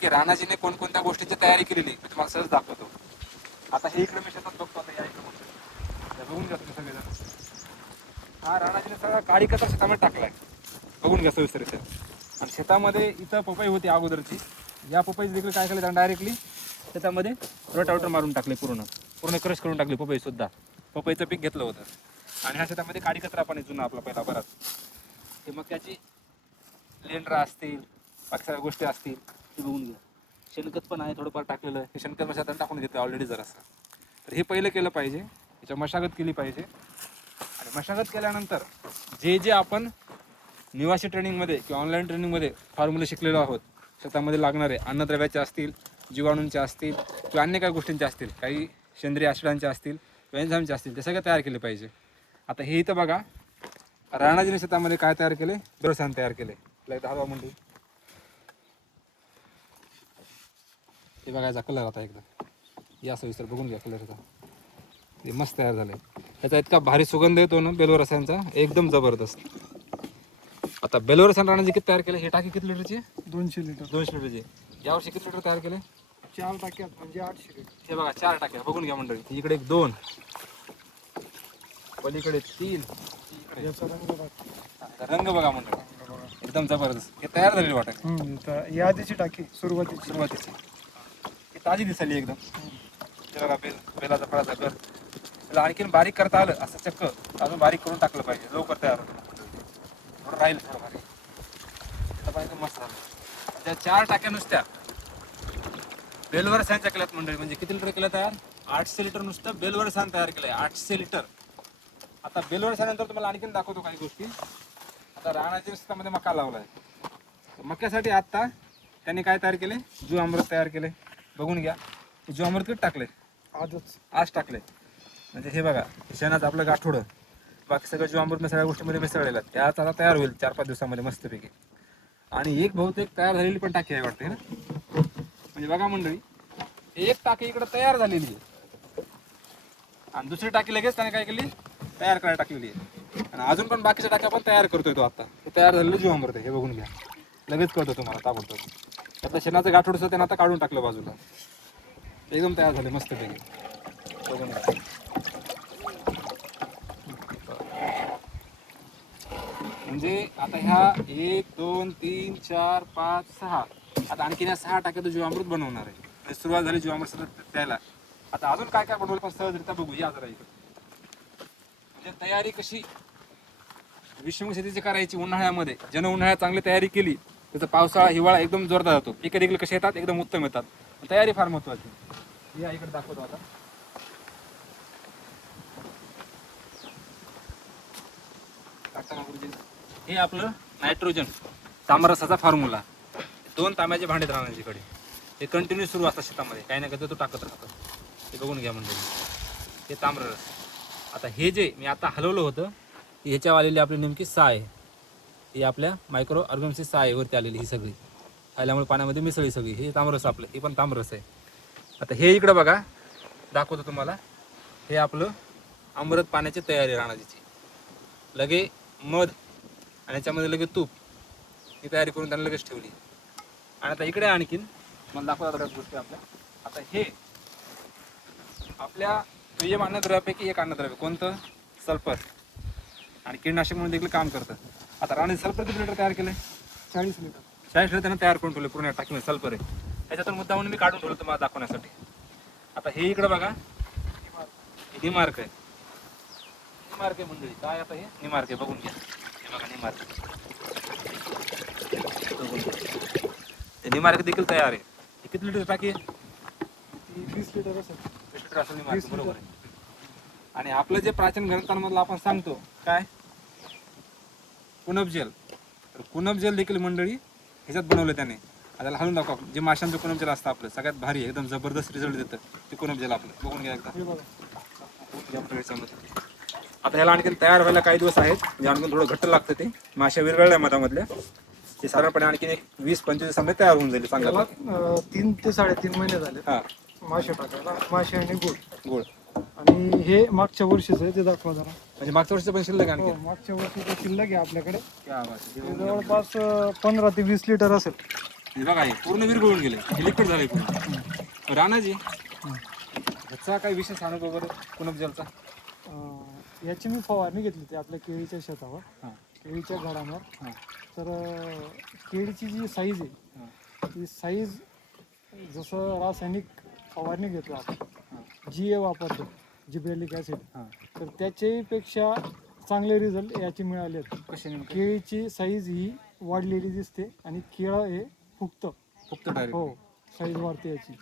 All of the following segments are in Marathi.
की राणाजीने कोणकोणत्या गोष्टींची तयारी केलेली मी तुम्हाला सहज दाखवतो. आता हे इकडे मी शेतात बघतो. आता या इकडे बघून घ्या तुम्ही सगळेजण. हा राणाजीने सगळा काळी कचरा शेतामध्ये टाकलाय. बघून घ्या सविस्तर इथे. आणि शेतामध्ये इथं पपई होती अगोदरची. या पपई देखील काय केलं त्यानं डायरेक्टली शेतामध्ये रोटावेटर मारून टाकले. पूर्ण क्रश करून टाकली पपई सुद्धा. पपईचं पीक घेतलं होतं. आणि ह्या शेतामध्ये काळी कचरा पण जुना आपला पहिला बराच. हे मक्याची लेंडरा असतील, बाकी सगळ्या गोष्टी असतील ते बघून घ्या. शेणखत पण आहे थोडंफार टाकलेलं. हे शेणखत मशागत टाकून घेतलं ऑलरेडी जरासं. तर हे पहिलं केलं पाहिजे. याच्या मशागत केली पाहिजे. आणि मशागत केल्यानंतर जे आपण निवासी ट्रेनिंगमध्ये किंवा ऑनलाईन ट्रेनिंगमध्ये फॉर्म्युले शिकलेलो आहोत, शेतामध्ये लागणारे अन्नद्रव्याचे असतील, जीवाणूंचे असतील किंवा अन्य काही गोष्टींचे असतील, काही सेंद्रिय ॲसिडांचे असतील, एन्झाईमचे असतील, ते सगळे तयार केले पाहिजे. आता हे इथं बघा राणाजीने शेतामध्ये काय तयार केले, बेलोरसान तयार केले. एकदा हवा मंडळी हे बघायचा कलर आता एकदा या सविस्तर बघून घ्या कलरचा. हे मस्त तयार झालं. त्याचा इतका भारी सुगंध येतो ना बेलोरसांचा, एकदम जबरदस्त. आता बेलोरसान राणाजी किती तयार केले, हे टाकी किती लिटरची? 200 लिटर. 200 लिटरची. यावर्षी किती लिटर तयार केले? 4 टाक्यात म्हणजे 800 लिटर. हे बघा 4 टाक्या बघून घ्या मंडळी. इकडे 1 2, पलीकडे 3, याचा रंग बघा. रंग बघा मंडळी एकदम जबरदस्त. हे तयार झालेली वाटत. ही आधीची टाकी सुरुवातीची. ही ताजी दिसली एकदम. ते बघा बेलाचा फळाचा घर. त्याला आणखीन बारीक करता आलं असं चक्क अजून बारीक करून टाकलं पाहिजे, लवकर तयार होतं. थोडं राहील थोडं भारी. आता पण एकदम मस्त झालं. त्या 4 टाक्या नुसत्या बेलवरसांच्या केल्यात मंडळी. म्हणजे किती लिटर केलं तयार? 800 लिटर नुसतं बेलवरसान तयार केलंय. 800 लिटर. आता बेलवरसानंतर तुम्हाला आणखीन दाखवतो काही गोष्टी. आता राणाच्या शेतामध्ये मका लावलाय. मक्यासाठी आता त्यांनी काय तयार केले, जीवामृत तयार केले. बघून घ्या. जीवामृत किती टाकले? आज टाकले. म्हणजे हे बघा शेणाचं आपलं गाठोडं, बाकी सगळं जीवामृत सगळ्या गोष्टीमध्ये मिसळलेलं आहे. त्याच आता तयार होईल 4-5 दिवसामध्ये मस्तपैकी. आणि एक बहुतेक तयार झालेली पण टाकी आहे वाटते ना. म्हणजे बघा मंडळी एक टाकी इकडे तयार झालेली आहे आणि दुसरी टाकी लगेच त्याने काय केली, तयार करायला टाकलेली आहे. आणि अजून पण बाकीच्या टाक्या पण तयार करतोय तो आता. हे तयार झालेलं जीवामृत आहे. हे बघून घ्या, लगेच कळतं तुम्हाला ताबडतोब. आता शेणाचं गाठोड सुद्धा त्यानं आता काढून टाकलं बाजूला. एकदम तयार झाले मस्तपैकी. बघून घ्या. म्हणजे आता ह्या 1 2 3 4 5 6 आता आणखीन या 6 टाक्यात जीवामृत बनवणार आहे. म्हणजे सुरुवात झाली जीवामृत सतत द्यायला. आता अजून काय काय बनवलं पण सहजरित्या बघू या जरा इकडे. म्हणजे तयारी कशी विषम शेतीची करायची उन्हाळ्यामध्ये. ज्यानं उन्हाळ्यात चांगली तयारी केली त्याचा पावसाळा हिवाळा एकदम जोरदार जातो. पिकं देखील कसे येतात, एकदम उत्तम येतात. तयारी फार महत्वाची. या इकडे दाखवतो आता. हे आपलं नायट्रोजन तांबरसाचा फॉर्म्युला. 2 तांब्याचे भांडे राहण्याच्याकडे हे कंटिन्यू सुरू असतात शेतामध्ये. काही ना काही तो टाकत राहतो. हे बघून घ्या म्हणजे हे ताम्ररस. आता हे जे मी आता हलवलं होतं ह्याच्यावर आलेली आपली नेमकी साय, ही आपल्या मायक्रो ऑर्गॅनिमची साय वरती आलेली. ही सगळी खायल्यामुळे पाण्यामध्ये मिसळी सगळी. हे ताम्ररस आपलं, हे पण ताम्ररस आहे. आता हे इकडं बघा दाखवतो तुम्हाला. हे आपलं अमृत पाण्याची तयारी राणाजीची. लगे मध आणि याच्यामध्ये लगेच तूप ही तयारी करून त्यांना लगेच ठेवली. आणि आता इकडे आणखीन मला दाखवतात बऱ्याच गोष्टी आपल्या. आता हे आपल्या दुय्यम अन्नद्रव्यापैकी एक अन्नद्रव्य कोणतं, सल्फर. आणि कीटकनाशक म्हणून देखील काम करतं. आता राणे सल्फर किती लिटर तयार केले? 40 लिटर. 40 लिटर त्यानं तयार करून ठेवले पूर्ण टाकीमध्ये सल्फर आहे. त्याच्यातून मुद्दा म्हणून मी काढून ठेवलं तुम्हाला दाखवण्यासाठी. आता हे इकडे बघा निमार्क आहे. निमार्क आहे मंडळी. काय आता हे निमार्क आहे बघून घ्या. हे बघा निमार्क. निमार्क देखील तयार आहे. हे किती लिटर टाकी आहे? 20 लिटर असेल. 20 लिटर असेल निमार्क, बरोबर आहे. आणि आपलं जे प्राचीन ग्रंथांमधलं आपण सांगतो काय कुनब जेल, तर कुनब जेल देखील मंडळी ह्याच्यात बनवलं त्याने. त्याला हलून दाखवा. जे माशांचं कुनब जेल असतं आपलं सगळ्यात भारी एकदम जबरदस्त रिझल्ट देतं ते कुनब जेल आपलं. बघून घ्या एकदा. आता ह्याला आणखी तयार व्हायला काही दिवस आहेत. म्हणजे आणखी थोडं घट्ट लागतं ते. माश्या विरघळल्या मधामधल्या ते साधारणपणे आणखी 20-25 दिवसांमध्ये तयार होऊन जाईल चांगलं. 3 ते 3.5 महिने झाले हा मासे टाकायला. मासे आणि गुळ. गोड. आणि हे मागच्या वर्षीच आहे, ते दाखवा जरा. म्हणजे मागच्या वर्षी पण शिल्लक आणखी. मागच्या वर्षीचं शिल्लक आहे आपल्याकडे. क्या बात आहे. जवळपास 15 ते 20 लिटर असेल. हे बघा हे पूर्ण विरघळून गेले, हे लिक्विड झाले पूर्ण. राणाजी ह्याचा काही विशेष अनुभव बरं कुणब जलचा? याची मी फवारणी घेतली होती आपल्या केळीच्या शेतावर, हां केळीच्या झाडांवर. हां तर केळीची जी साईज आहे हां ती साईज जसं रासायनिक फवारणी घेतो आपण, हां GA वापरतो, जिब्रेलिक ॲसिड, हां. तर त्याच्यापेक्षा चांगले रिझल्ट याचे मिळाले आहेत. कसे नेमके? केळीची साईज ही वाढलेली दिसते आणि केळं हे फुगतं. फक्त डायरेक्ट हो, साईज वाढते याची.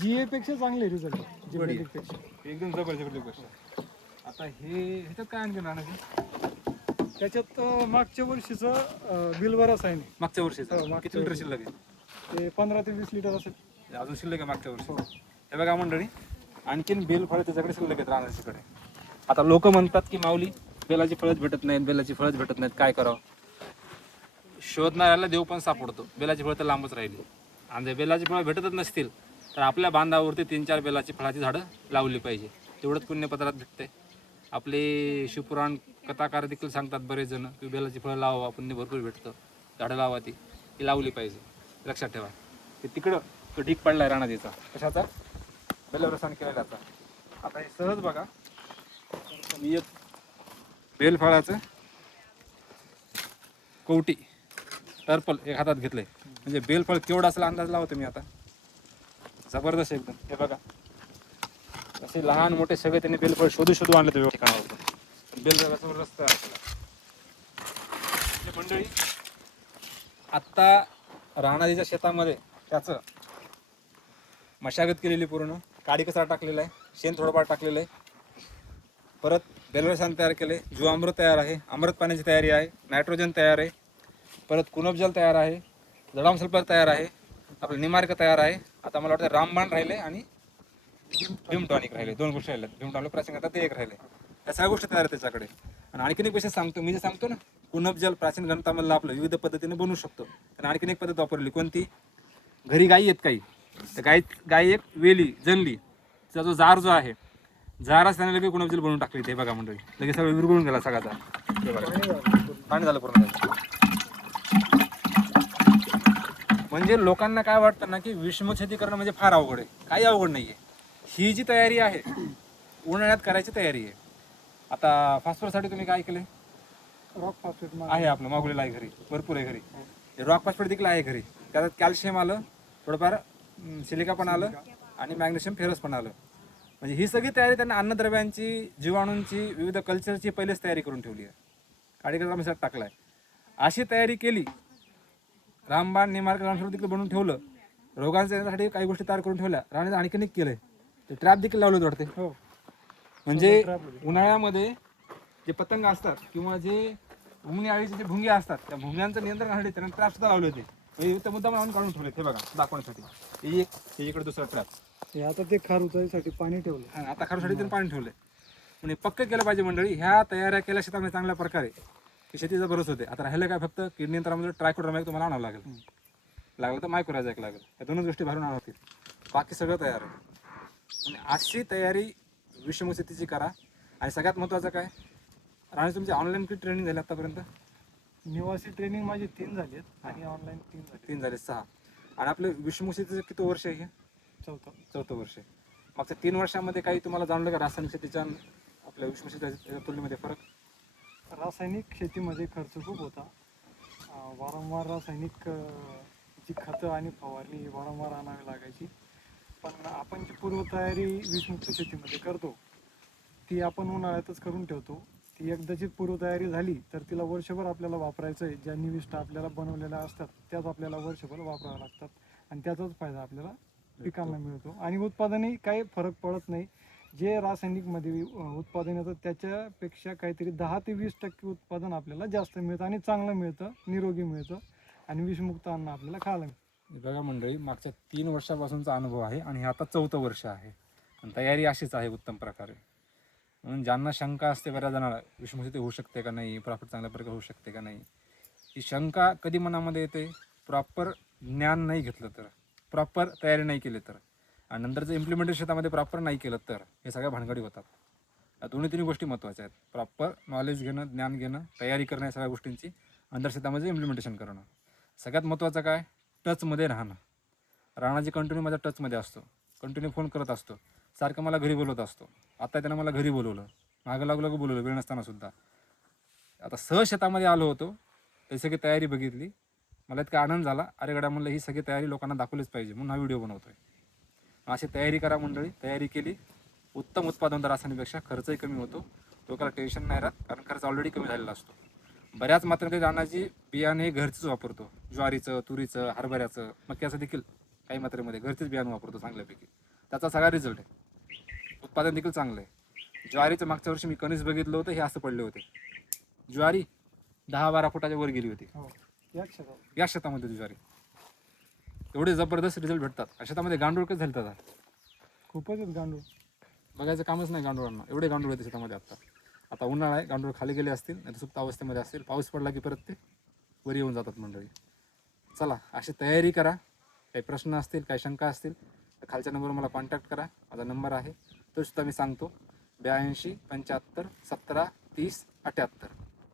GA पेक्षा चांगले रिझल्ट आहे जिब्रेलिक पेक्षा. एकदम जबरदस्त गोष्ट. आता हे ह्याच्यात काय आणखी राणाजी? त्याच्यात मागच्या वर्षीचं बिलवरस आहे. मागच्या वर्षीचा हो, मागच्या किती लिटर वर्षी. शिल्लक आहे? ते 15 ते 20 लिटर असेल. अजून शिल्लक आहे मागच्या वर्षी. हो. हे बघा मंडळी, आणखीन बेल फळं त्याच्याकडे शिल्लक आहेत राणाजीकडे. आता लोक म्हणतात की माऊली बेलाची फळच भेटत नाहीत, बेलाची फळच भेटत नाहीत, काय करावं? शोधणाऱ्याला देव पण सापडतो. बेलाची फळं तर लांबच राहिली. आणि जर बेलाची फळं भेटतच नसतील तर आपल्या बांधावरती 3-4 बेलाची फळाची झाडं लावली पाहिजे. तेवढंच पुण्यपत्रात भेटते. आपले शिवपुराण कथाकार देखील सांगतात बरेच जण की बेलाची फळं लावा, पुण्य भरपूर भेटतं, झाडं लावा, ती लावली पाहिजे. लक्षात ठेवा. ते तिकडं तो ढीक पडलाय राणाजीचा. कशाचा? बेलवरसान केलेलाचा. आता हे सहज बघा, मी एक बेलफळाचं कवटी टर्पल एक हातात घेतलंय. म्हणजे बेलफळ केवढं असेल अंदाज लावा तुम्ही आता. जबरदस्त एकदम. हे बघा असे लहान मोठे सगळे त्यांनी बेलफळ शोधू आणले ते ठिकाणावर. बेलफळाचा रस्ता मंडळी. आत्ता राणाजीच्या शेतामध्ये त्याचं मशागत केलेली, पूर्ण काडी कचरा टाकलेला आहे, शेण थोडंफार टाकलेलं आहे, परत बेलवरसान तयार केले, जीवामृत तयार आहे, अमृत पाण्याची तयारी आहे, नायट्रोजन तयार आहे, परत कुणबजल तयार आहे, जडाम सल्फर तयार आहे, आपलं निमार्क तयार आहे. आता मला वाटतं रामबाण राहिले आणि भीमटॉनिक राहिले. 2 गोष्टी राहिल्यात. भीमटॉनिक प्राचीन आता ते एक राहिले. या सगळ्या गोष्टी तयार आहेत त्याच्याकडे. आणि आणखीन एक विषय सांगतो, मी जे सांगतो ना कुणबजल प्राचीन गणितामधलं आपलं विविध पद्धतीने बनवू शकतो. आणि आणखीन एक पद्धत वापरली. कोणती? घरी गायी आहेत काही, तर गाय एक वेली जनली, त्याचा जो जार जो आहे, जाराच त्याने लगेच कुणबजल बनवून टाकली. ते बघा मंडळी, लगेच सगळं विरघळून गेला सगळा जार. हे बघा पाणी झालं पूर्ण. म्हणजे लोकांना काय वाटतं ना की विषम शेती करणं म्हणजे फार अवघड आहे. काही अवघड नाहीये. ही जी तयारी आहे उन्हाळ्यात करायची तयारी आहे. आता फॉस्फरससाठी तुम्ही काय केले? रॉक फॉस्फेट आहे आपलं मागवलेलं आहे घरी, भरपूर आहे घरी. रॉक फॉस्फेट देखील आहे घरी. त्यात कॅल्शियम आलं, थोडंफार सिलिका पण आलं आणि मॅग्नेशियम फेरस पण आलं. म्हणजे ही सगळी तयारी त्यांना अन्नद्रव्यांची, जीवाणूंची, विविध कल्चरची पहिलेच तयारी करून ठेवली आहे. काडीकचरा मिसळात टाकलाय. अशी तयारी केली. रामबाण निमार्क रामसर देखील बनवून ठेवलं. रोगांसाठी काही गोष्टी तयार करून ठेवल्या. राणे आणखीन एक केलंय, ते ट्रॅप देखील लावले वाटते. हो. म्हणजे उन्हाळ्यामध्ये जे पतंग असतात किंवा जे उमणी आळीचे जे भुंगे असतात, त्या भुंग्यांचं नियंत्रण करण्यासाठी त्यांनी ट्रॅप सुद्धा लावले होते. म्हणजे मुद्दा म्हणून काढून ठेवले. ते बघा दाखवण्यासाठी. हे एक, हे इकडे दुसरा ट्रॅप. हे आता ते खार उचलायसाठी पाणी ठेवलं. आता खारूसाठी त्यांनी पाणी ठेवलंय. म्हणजे पक्क केलं पाहिजे मंडळी. ह्या तयाऱ्या केल्या शेतामध्ये चांगल्या प्रकारे की शेतीचा भरोसा होते. आता राहिलं काय, फक्त कीड नियंत्रणामध्ये ट्रायकोडर्मा तुम्हाला आणावं लागेल, लागलं तर मायक्रोरायझॅक लागेल. या 2च गोष्टी भरून आणावं लागतील. बाकी सगळं तयार आहे. आणि अशी तयारी विषम शेतीची करा. आणि सगळ्यात महत्त्वाचं काय, राणे तुमची ऑनलाईन किती ट्रेनिंग झाली आतापर्यंत? निवासी ट्रेनिंग माझी 3 झाली आहेत आणि ऑनलाईन 3 झाली. 3 झाले, 6. आणि आपलं विषम शेतीचं किती वर्ष आहे? हे 4थं वर्ष आहे. मागच्या 3 वर्षामध्ये काही तुम्हाला जाणलं का रासायनिक शेतीच्या आपल्या विषम शेतीच्या तुलनेमध्ये फरक? रासायनिक शेतीमध्ये खर्च खूप होता. वारंवार रासायनिक जी खतं आणि फवारणी ही वारंवार आणावी लागायची. पण आपण जी पूर्वतयारी विषमुक्त शेतीमध्ये करतो ती आपण उन्हाळ्यातच करून ठेवतो. ती एकदाची पूर्वतयारी झाली तर तिला वर्षभर आपल्याला वापरायचं आहे. ज्या निविष्ट आपल्याला बनवलेल्या असतात त्याच आपल्याला वर्षभर वापराव्या लागतात आणि त्याचाच फायदा आपल्याला पिकांना मिळतो. आणि उत्पादनही काही फरक पडत नाही. जे रासायनिकमध्ये उत्पादन येतं त्याच्यापेक्षा काहीतरी 10 ते 20% उत्पादन आपल्याला जास्त मिळतं आणि चांगलं मिळतं, निरोगी मिळतं आणि विषमुक्त अन्न आपल्याला खायला मिळतं. बघा मंडळी, मागच्या 3 वर्षापासूनचा अनुभव आहे आणि हे आता 4थं वर्ष आहे. आणि तयारी अशीच आहे उत्तम प्रकारे. म्हणून ज्यांना शंका असते बऱ्याच जणांना विषम शेती होऊ शकते का नाही, प्रॉफिट चांगल्या प्रकारे होऊ शकते का नाही, ही शंका कधी मनामध्ये येते? प्रॉपर ज्ञान नाही घेतलं तर, प्रॉपर तयारी नाही केली तर, आणि नंतरचं इम्प्लिमेंटेशन शेतामध्ये प्रॉपर नाही केलं तर हे सगळ्या भानगडी होतात. या 2-3 गोष्टी महत्त्वाच्या आहेत. प्रॉपर नॉलेज घेणं, ज्ञान घेणं, तयारी करणं, या सगळ्या गोष्टींची, नंतर शेतामध्ये इम्प्लिमेंटेशन करणं. सगळ्यात महत्त्वाचं काय, टचमध्ये राहणं. राणाजी कंटिन्यू माझ्या टचमध्ये असतो, कंटिन्यू फोन करत असतो, सारखं मला घरी बोलवत असतो. आता त्यानं मला घरी बोलवलं, मागं लागू बोलवलं वेळ नसताना सुद्धा. आता सहज शेतामध्ये आलो होतो, ही सगळी तयारी बघितली, मला इतका आनंद झाला. अरे गड्या म्हणलं ही सगळी तयारी लोकांना दाखवलीच पाहिजे म्हणून हा व्हिडिओ बनवतोय. अशी तयारी करा मंडळी, तयारी केली उत्तम उत्पादन दर रासायनिकपेक्षा खर्चही कमी होतो, डोक्याला टेन्शन नाही राहत, कारण खर्च ऑलरेडी कमी झालेला असतो. बऱ्याच मात्रामध्ये रानाची बियाणे हे घरचंच वापरतो, ज्वारीचं, तुरीचं, हरभऱ्याचं, मक्याचं देखील काही मात्रेमध्ये घरचेच बियाणं वापरतो चांगल्यापैकी. त्याचा सगळा रिझल्ट आहे, उत्पादन देखील चांगलं आहे. ज्वारीचं मागच्या वर्षी मी कणीस बघितलं होतं, हे असं पडले होते. ज्वारी 10-12 फुटाच्या वर गेली होती हो याच शेतात. या शेतामध्ये ज्वारी. एवढे जबरदस्त रिझल्ट भेटतात. या शेतामध्ये गांडूळ कसं झालं आता खूपच आहेत गांडूळ. बघायचं कामच नाही गांडुळांना, एवढे गांडूळ येते शेतामध्ये. आता उन्हाळा आहे, गांडूळ खाली गेले असतील, नाही तर सुप्त अवस्थेमध्ये असतील. पाऊस पडला की परत ते वर येऊन जातात मंडळी. चला अशी तयारी करा. काही प्रश्न असतील, काही शंका असतील तर खालच्या नंबरवर मला कॉन्टॅक्ट करा. माझा नंबर आहे तो सुद्धा मी सांगतो, 82 75 17 30 78.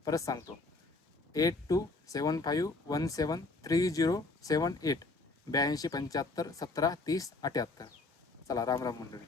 परत सांगतो 8275173078. 82 75 17 30 78. चला राम राम मंडळी.